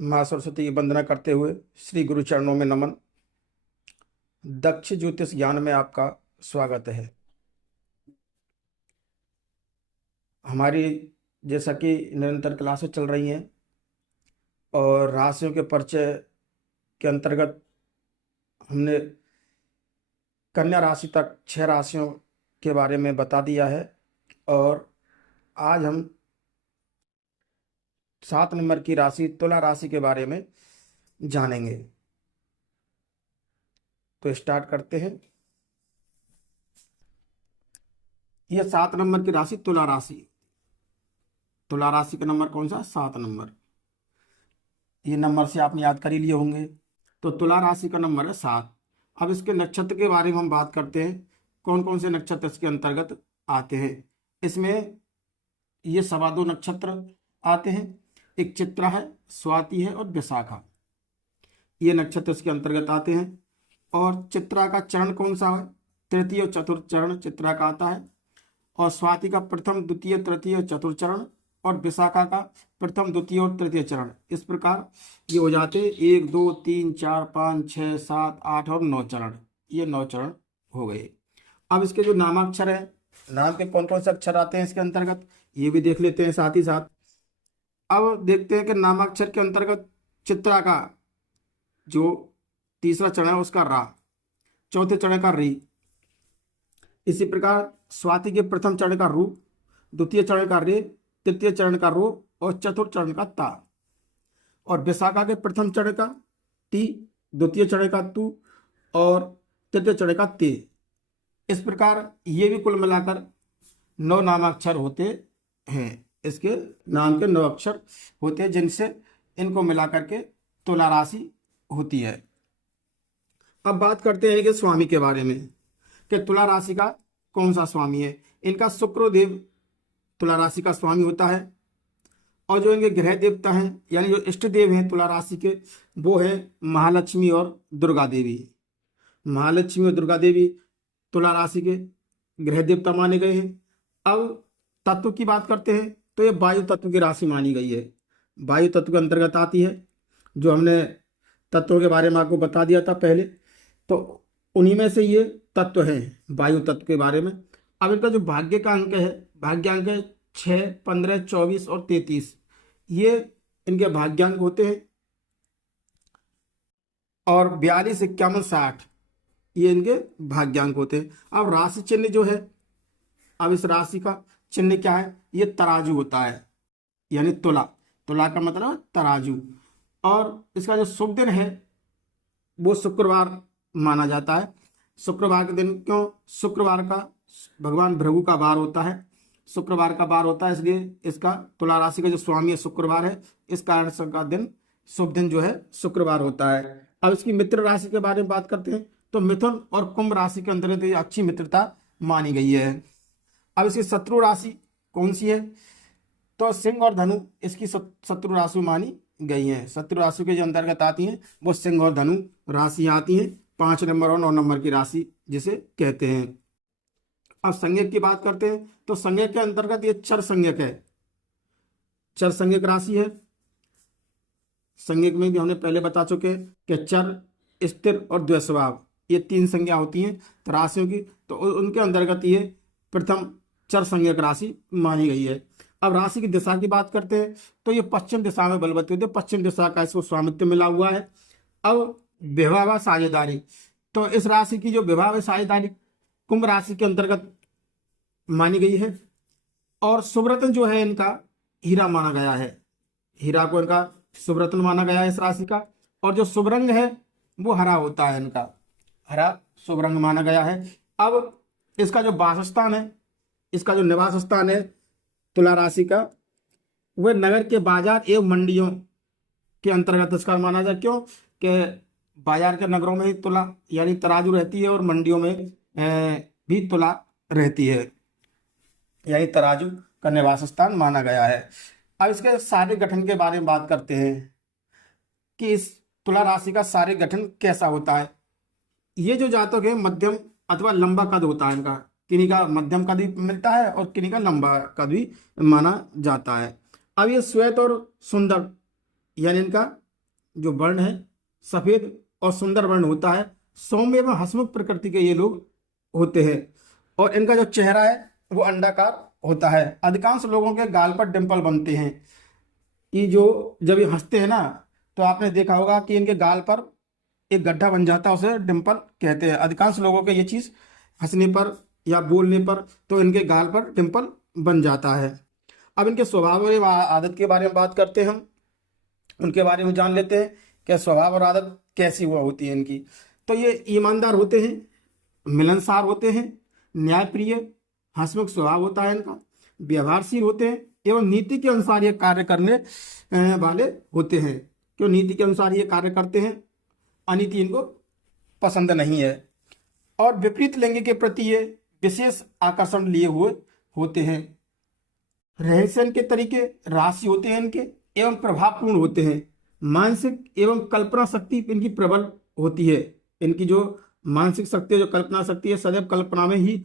माँ सरस्वती की वंदना करते हुए श्री गुरु चरणों में नमन। दक्ष ज्योतिष ज्ञान में आपका स्वागत है। हमारी जैसा कि निरंतर क्लासें चल रही हैं और राशियों के परिचय के अंतर्गत हमने कन्या राशि तक 6 राशियों के बारे में बता दिया है और आज हम 7 नंबर की राशि तुला राशि के बारे में जानेंगे। तो स्टार्ट करते हैं। यह 7 नंबर की राशि तुला राशि। तुला राशि का नंबर कौन सा? 7 नंबर। ये नंबर से आपने याद कर ही लिए होंगे। तो तुला राशि का नंबर है 7। अब इसके नक्षत्र के बारे में हम बात करते हैं। कौन कौन से नक्षत्र इसके अंतर्गत आते हैं? इसमें ये 2.25 नक्षत्र आते हैं। एक चित्रा है, स्वाति है और विशाखा, ये नक्षत्र इसके अंतर्गत आते हैं। और चित्रा का चरण कौन सा है? तृतीय और चतुर्थ चरण चित्रा का आता है। और स्वाति का प्रथम, द्वितीय, तृतीय और चतुर्थ चरण, और विशाखा का प्रथम, द्वितीय और तृतीय चरण। इस प्रकार ये हो जाते 1 2 3 4 5 6 7 8 और 9 चरण। ये 9 चरण हो गए। अब इसके जो नामाक्षर है, नाम के कौन कौन से अक्षर आते हैं इसके अंतर्गत, ये भी देख लेते हैं साथ ही साथ। अब देखते हैं कि नामाक्षर के अंतर्गत चित्रा का जो तीसरा चरण है उसका रा, चौथे चरण का री। इसी प्रकार स्वाति के प्रथम चरण का रू, द्वितीय चरण का रे, तृतीय चरण का रो और चतुर्थ चरण का ता। और विशाखा के प्रथम चरण का टी, द्वितीय चरण का तू और तृतीय चरण का ते। इस प्रकार ये भी कुल मिलाकर 9 नामाक्षर होते हैं। इसके नाम के 9 अक्षर होते हैं जिनसे इनको मिलाकर के तुला राशि होती है। अब बात करते हैं कि स्वामी के बारे में, कि तुला राशि का कौन सा स्वामी है। इनका शुक्रदेव तुला राशि का स्वामी होता है। और जो इनके ग्रह देवता हैं यानी जो इष्ट देव हैं तुला राशि के, वो है महालक्ष्मी और दुर्गा देवी। महालक्ष्मी और दुर्गा देवी तुला राशि के ग्रह देवता माने गए हैं। अब तत्व की बात करते हैं तो ये वायु तत्व की राशि मानी गई है। वायु तत्व के अंतर्गत आती है। जो हमने तत्वों के बारे में आपको बता दिया था पहले, तो उन्हीं में से ये तत्व है वायु तत्व के बारे में। अब इनका जो भाग्य का अंक है, भाग्यांक है 6, 15, 24 और 33। ये इनके भाग्यांक होते हैं। और 42, 51, 60 ये इनके भाग्यांक होते हैं। अब राशि चिन्ह जो है, अब इस राशि का चिन्ह क्या है? ये तराजू होता है, यानी तुला। तुला का मतलब तराजू। और इसका जो शुभ दिन है वो शुक्रवार माना जाता है। शुक्रवार के दिन, क्यों? शुक्रवार का भगवान भृगु का वार होता है, शुक्रवार का वार होता है, इसलिए इसका तुला राशि का जो स्वामी है शुक्रवार है। इस कारण से का दिन, शुभ दिन जो है शुक्रवार होता है। अब इसकी मित्र राशि के बारे में बात करते हैं तो मिथुन और कुंभ राशि के अंतर्गत ये अच्छी मित्रता मानी गई है। अब इसकी शत्रु राशि कौन सी है? तो सिंह और धनु इसकी शत्रु राशि मानी गई है। शत्रु राशि के जो अंतर्गत आती हैं वो सिंह और धनु राशि आती हैं। 5 नंबर और 9 नंबर की राशि जिसे कहते हैं। अब संज्ञक की बात करते हैं तो संज्ञक के अंतर्गत ये चर संज्ञक है। चर संज्ञक राशि है। संज्ञक में भी हमने पहले बता चुके हैं कि चर, स्थिर और द्वैस्वभाव, ये 3 संज्ञा होती हैं तो राशियों की। तो उनके अंतर्गत ये प्रथम चर संज्ञक राशि मानी गई है। अब राशि की दिशा की बात करते हैं तो ये पश्चिम दिशा में बलवती होती है। पश्चिम दिशा का इसको स्वामित्व मिला हुआ है। अब विवाह व साझेदारी, तो इस राशि की जो विवाह व साझेदारी कुंभ राशि के अंतर्गत मानी गई है। और शुभरत्न जो है इनका हीरा माना गया है। हीरा को इनका शुभरत्न माना गया है इस राशि का। और जो शुभ रंग है वो हरा होता है, इनका हरा शुभ रंग माना गया है। अब इसका जो वासस्थान है, इसका जो निवास स्थान है तुला राशि का, वह नगर के बाजार एवं मंडियों के अंतर्गत इसका माना जाए। क्यों? कि बाजार के नगरों में ही तुला यानी तराजू रहती है और मंडियों में भी तुला रहती है, यानी तराजू का निवास स्थान माना गया है। अब इसके शारीरिक गठन के बारे में बात करते हैं कि इस तुला राशि का शारीरिक गठन कैसा होता है। ये जो जातक है मध्यम अथवा लंबा कद होता है इनका। किन्हीं का मध्यम कद भी मिलता है और किन्हीं का लंबा कद भी माना जाता है। अब ये श्वेत और सुंदर यानी इनका जो वर्ण है सफेद और सुंदर वर्ण होता है। सौम्य एवं हंसमुख प्रकृति के ये लोग होते हैं और इनका जो चेहरा है वो अंडाकार होता है। अधिकांश लोगों के गाल पर डिंपल बनते हैं। ये जो जब ये हंसते हैं ना तो आपने देखा होगा कि इनके गाल पर एक गड्ढा बन जाता है, उसे डिंपल कहते हैं। अधिकांश लोगों के ये चीज हंसने पर या बोलने पर तो इनके गाल पर डिंपल बन जाता है। अब इनके स्वभाव और आदत के बारे में बात करते हैं हम, उनके बारे में जान लेते हैं कि स्वभाव और आदत कैसी हुआ होती है इनकी। तो ये ईमानदार होते हैं, मिलनसार होते हैं, न्यायप्रिय, हंसमुख स्वभाव होता है इनका, व्यवहारशील होते हैं एवं नीति के अनुसार ये कार्य करने वाले होते हैं। क्यों नीति के अनुसार ये कार्य करते हैं, अनीति इनको पसंद नहीं है। और विपरीत लिंग के प्रति ये विशेष आकर्षण लिए हुए होते हैं। रहन सहन के तरीके राशि होते हैं इनके एवं प्रभावपूर्ण होते हैं। मानसिक एवं कल्पना शक्ति इनकी प्रबल होती है। इनकी जो मानसिक शक्ति है, जो कल्पना शक्ति है, सदैव कल्पना में ही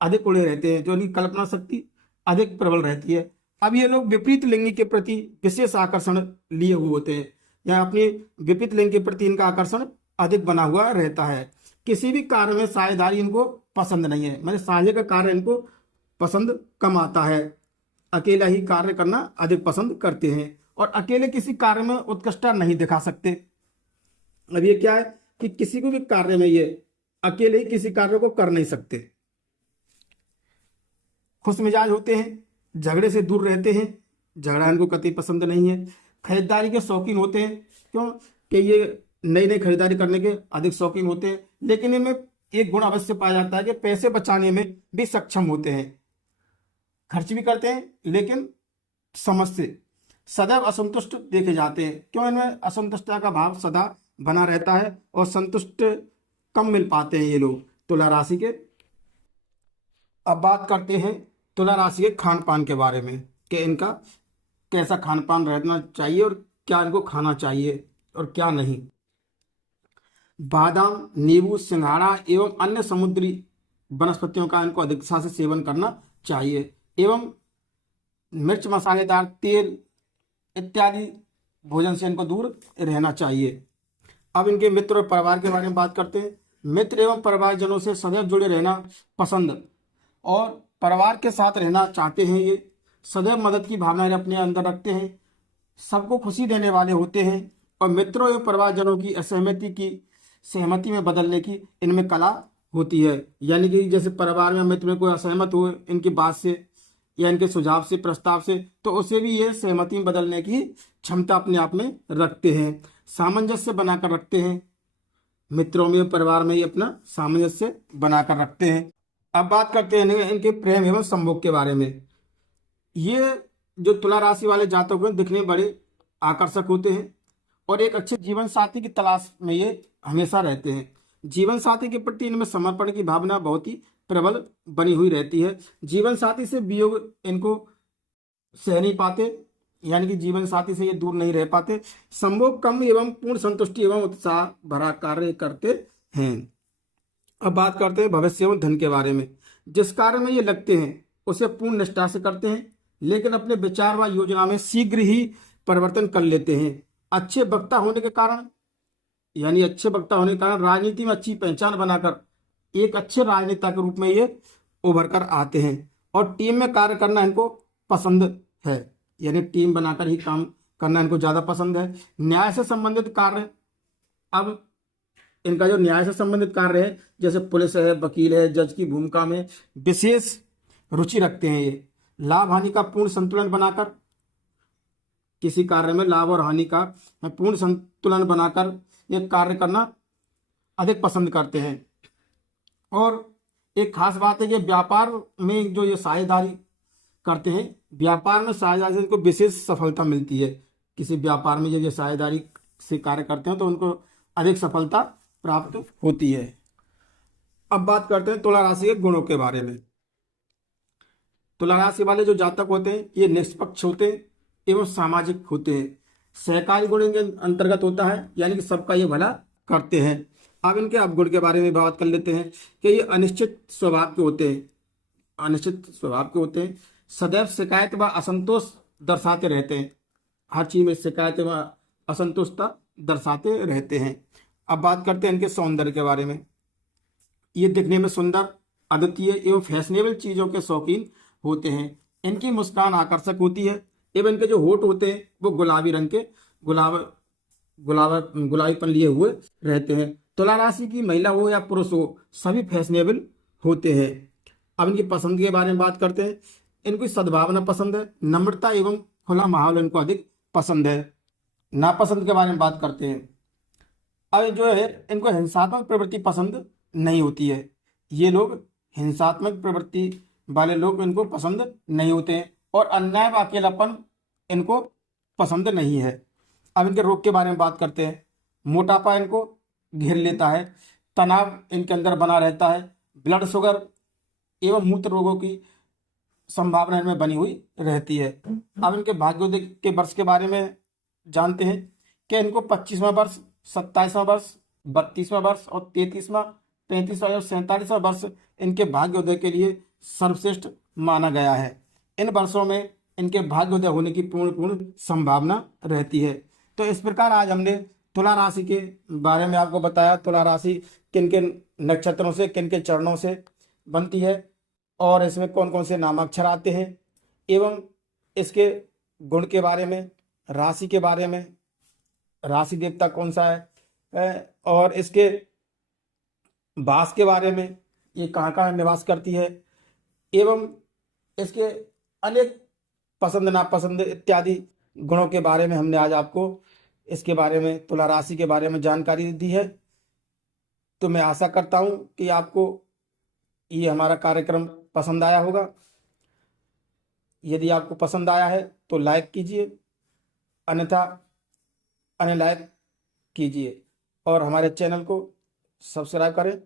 अधिक उड़े रहते हैं, जो इनकी कल्पना शक्ति अधिक प्रबल रहती है। अब ये लोग विपरीत लिंग के प्रति विशेष आकर्षण लिए हुए होते हैं, या अपने विपरीत लिंग के प्रति इनका आकर्षण अधिक बना हुआ रहता है। किसी भी कार्य में साझेदारी इनको पसंद नहीं है, मतलब साझे का कार्य इनको पसंद कम आता है। अकेला ही कार्य करना अधिक पसंद करते हैं और अकेले किसी कार्य में उत्कृष्टता नहीं दिखा सकते। अब ये क्या है कि किसी को भी कार्य में ये अकेले ही किसी कार्य को कर नहीं सकते। खुश मिजाज होते हैं, झगड़े से दूर रहते हैं, झगड़ा इनको कतई पसंद नहीं है। खरीदारी के शौकीन होते हैं, क्यों कि ये नई नई खरीदारी करने के अधिक शौकीन होते हैं। लेकिन इनमें एक गुण अवश्य पाया जाता है कि पैसे बचाने में भी सक्षम होते हैं, खर्च भी करते हैं लेकिन समझ से। सदैव असंतुष्ट देखे जाते हैं, क्यों इनमें असंतुष्टता का भाव सदा बना रहता है और संतुष्ट कम मिल पाते हैं ये लोग तुला राशि के। अब बात करते हैं तुला राशि के खान पान के बारे में कि इनका कैसा खान पान रहना चाहिए और क्या इनको खाना चाहिए और क्या नहीं। बादाम, नींबू, सिंघाड़ा एवं अन्य समुद्री वनस्पतियों का इनको अधिकता से सेवन करना चाहिए एवं मिर्च, मसालेदार तेल इत्यादि भोजन से इनको दूर रहना चाहिए। अब इनके मित्र और परिवार के बारे में बात करते हैं। मित्र एवं परिवारजनों से सदैव जुड़े रहना पसंद और परिवार के साथ रहना चाहते हैं। ये सदैव मदद की भावनाएं अपने अंदर रखते हैं, सबको खुशी देने वाले होते हैं और मित्रों एवं परिवारजनों की असहमति की सहमति में बदलने की इनमें कला होती है। यानी कि जैसे परिवार में मित्र में कोई असहमत हो इनकी बात से या इनके सुझाव से, प्रस्ताव से, तो उसे भी ये सहमति में बदलने की क्षमता अपने आप में रखते हैं। सामंजस्य बनाकर रखते हैं, मित्रों में परिवार में ये अपना सामंजस्य बनाकर रखते हैं। अब बात करते हैं इनके प्रेम एवं संभोग के बारे में। ये जो तुला राशि वाले जातक हैं दिखने में बड़े आकर्षक होते हैं और एक अच्छे जीवन साथी की तलाश में ये हमेशा रहते हैं। जीवन साथी के प्रति इनमें समर्पण की भावना बहुत ही प्रबल बनी हुई रहती है। जीवन साथी से वियोग इनको सह नहीं पाते, यानी कि जीवन साथी से ये दूर नहीं रह पाते। संभोग कम एवं पूर्ण संतुष्टि एवं उत्साह भरा कार्य करते हैं। अब बात करते हैं भविष्य एवं धन के बारे में। जिस कार्य में ये लगते हैं उसे पूर्ण निष्ठा से करते हैं, लेकिन अपने विचार व योजना में शीघ्र ही परिवर्तन कर लेते हैं। अच्छे वक्ता होने के कारण, यानी अच्छे वक्ता होने के कारण राजनीति में अच्छी पहचान बनाकर एक अच्छे राजनेता के रूप में ये उभर कर आते हैं और टीम में कार्य करना इनको पसंद है, यानी टीम बनाकर ही काम करना इनको ज्यादा पसंद है। न्याय से संबंधित कार्य, अब इनका जो न्याय से संबंधित कार्य है जैसे पुलिस है, वकील है, जज की भूमिका में विशेष रुचि रखते हैं। ये लाभ हानि का पूर्ण संतुलन बनाकर, किसी कार्य में लाभ और हानि का पूर्ण संतुलन बनाकर ये कार्य करना अधिक पसंद करते हैं। और एक खास बात है कि व्यापार में जो ये साझेदारी करते हैं, व्यापार में साझेदारी से इनको विशेष सफलता मिलती है। किसी व्यापार में जब ये साझेदारी से कार्य करते हैं तो उनको अधिक सफलता प्राप्त होती है। अब बात करते हैं तुला राशि के गुणों के बारे में। तुला राशि वाले जो जातक होते हैं ये निष्पक्ष होते हैं एवं सामाजिक होते हैं। सहकारी गुण इनके अंतर्गत होता है, यानी कि सबका ये भला करते हैं। अब इनके अवगुण के बारे में बात कर लेते हैं कि ये अनिश्चित स्वभाव के होते हैं। अनिश्चित स्वभाव के होते हैं, सदैव शिकायत व असंतोष दर्शाते रहते हैं। हर चीज में शिकायत व असंतोषता दर्शाते रहते हैं। अब बात करते हैं इनके सौंदर्य के बारे में। ये दिखने में सुंदर, अद्वितीय एवं फैशनेबल चीजों के शौकीन होते हैं। इनकी मुस्कान आकर्षक होती है एवं इनके जो होठ होते हैं वो गुलाबी रंग के गुलाब गुलाबीपन लिए हुए रहते हैं। तुला राशि की महिला हो या पुरुष हो, सभी फैशनेबल होते हैं। अब इनकी पसंद के बारे में बात करते हैं। इनको सद्भावना पसंद है, नम्रता एवं खुला माहौल इनको अधिक पसंद है। नापसंद के बारे में बात करते हैं। अब जो है इनको हिंसात्मक प्रवृत्ति पसंद नहीं होती है। ये लोग हिंसात्मक प्रवृत्ति वाले लोग इनको पसंद नहीं होते हैं और अन्याय व अकेलापन इनको पसंद नहीं है। अब इनके रोग के बारे में बात करते हैं। मोटापा इनको घेर लेता है, तनाव इनके अंदर बना रहता है, ब्लड शुगर एवं मूत्र रोगों की संभावना इनमें बनी हुई रहती है। अब इनके भाग्योदय के वर्ष के बारे में जानते हैं कि इनको 25वां वर्ष, 27वां वर्ष, 32वां वर्ष और 33वां, 35वां और 47वां वर्ष इनके भाग्योदय के लिए सर्वश्रेष्ठ माना गया है। इन वर्षों में इनके भाग्योदय होने की पूर्ण संभावना रहती है। तो इस प्रकार आज हमने तुला राशि के बारे में आपको बताया। तुला राशि किन किन नक्षत्रों से, किन किन चरणों से बनती है और इसमें कौन कौन से नामाक्षर आते हैं एवं इसके गुण के बारे में, राशि के बारे में, राशि देवता कौन सा है और इसके वास के बारे में, ये कहाँ कहाँ निवास करती है एवं इसके अनेक पसंद नापसंद इत्यादि गुणों के बारे में हमने आज आपको इसके बारे में, तुला राशि के बारे में जानकारी दी है। तो मैं आशा करता हूँ कि आपको ये हमारा कार्यक्रम पसंद आया होगा। यदि आपको पसंद आया है तो लाइक कीजिए, अन्यथा अनलाइक कीजिए और हमारे चैनल को सब्सक्राइब करें।